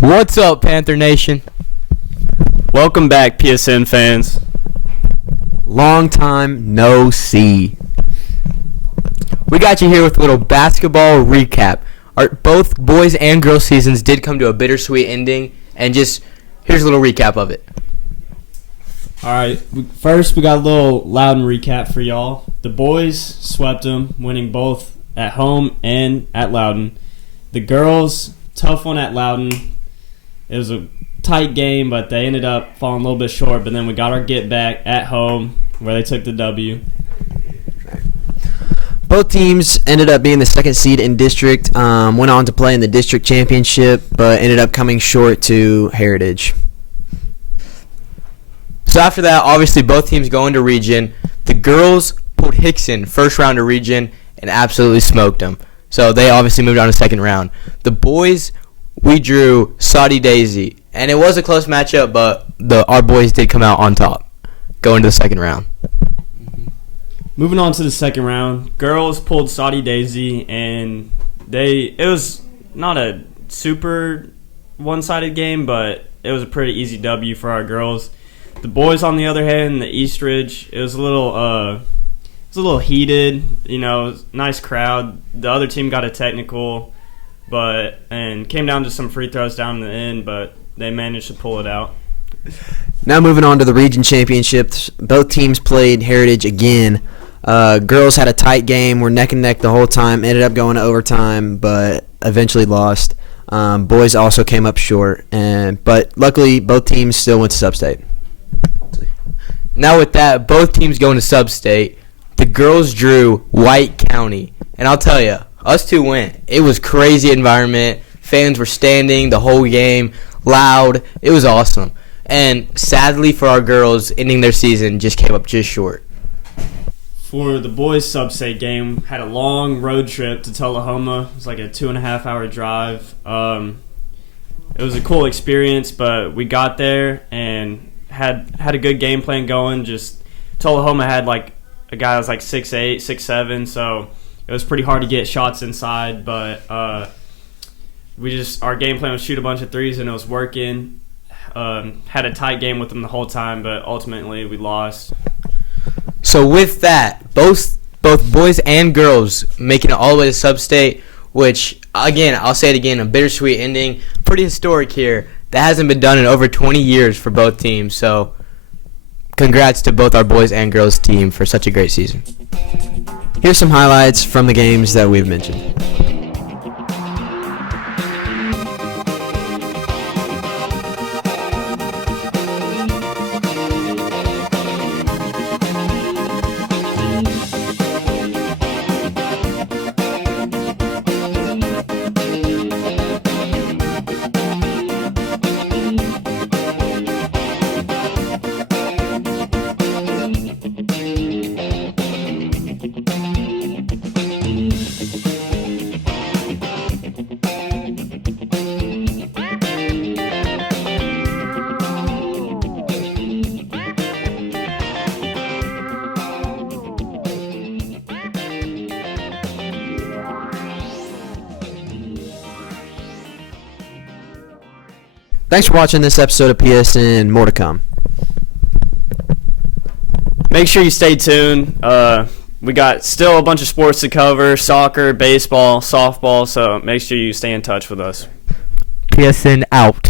What's up, Panther Nation? Welcome back, PSN fans. Long time no see. We got you here with a little basketball recap. Both boys and girls seasons did come to a bittersweet ending, and just here's a little recap of it. All right, first we got a little Loudon recap for y'all. The boys swept them, winning both at home and at Loudon. The girls, tough one at Loudon. It was a tight game, but they ended up falling a little bit short. But then we got our get back at home, where they took the W. Both teams ended up being the second seed in district, went on to play in the district championship, but ended up coming short to Heritage. So after that, obviously both teams go into region. The girls pulled Jaxson first round of region and absolutely smoked them. So they obviously moved on to second round. The boys, we drew Saudi Daisy, and it was a close matchup, but our boys did come out on top, going to the second round. Moving on to the second round, girls pulled Saudi Daisy, and it was not a super one-sided game, but it was a pretty easy W for our girls. The boys, on the other hand, the East Ridge, it was a little heated. Nice crowd. The other team got a technical, and came down to some free throws down in the end, but they managed to pull it out. Now moving on to the region championships, both teams played Heritage again. Girls had a tight game, were neck and neck the whole time, ended up going to overtime, but eventually lost. Boys also came up short, but luckily both teams still went to sub-state. Now with that, both teams going to sub-state. The girls drew White County, and I'll tell you, us two went. It was crazy environment. Fans were standing the whole game, loud. It was awesome. And sadly for our girls, ending their season just came up just short. For the boys' sub-state game, had a long road trip to Tullahoma. It was like a 2.5-hour drive. It was a cool experience, but we got there and had a good game plan going. Just Tullahoma had like a guy that was like 6'8", 6'7", so it was pretty hard to get shots inside. But our game plan was shoot a bunch of threes, and it was working. Had a tight game with them the whole time, but ultimately we lost. So with that, both boys and girls making it all the way to sub-state, which, again, I'll say it again, a bittersweet ending. Pretty historic here. That hasn't been done in over 20 years for both teams. So congrats to both our boys and girls team for such a great season. Here's some highlights from the games that we've mentioned. Thanks for watching this episode of PSN. More to come. Make sure you stay tuned. We got still a bunch of sports to cover: soccer, baseball, softball. So make sure you stay in touch with us. PSN out.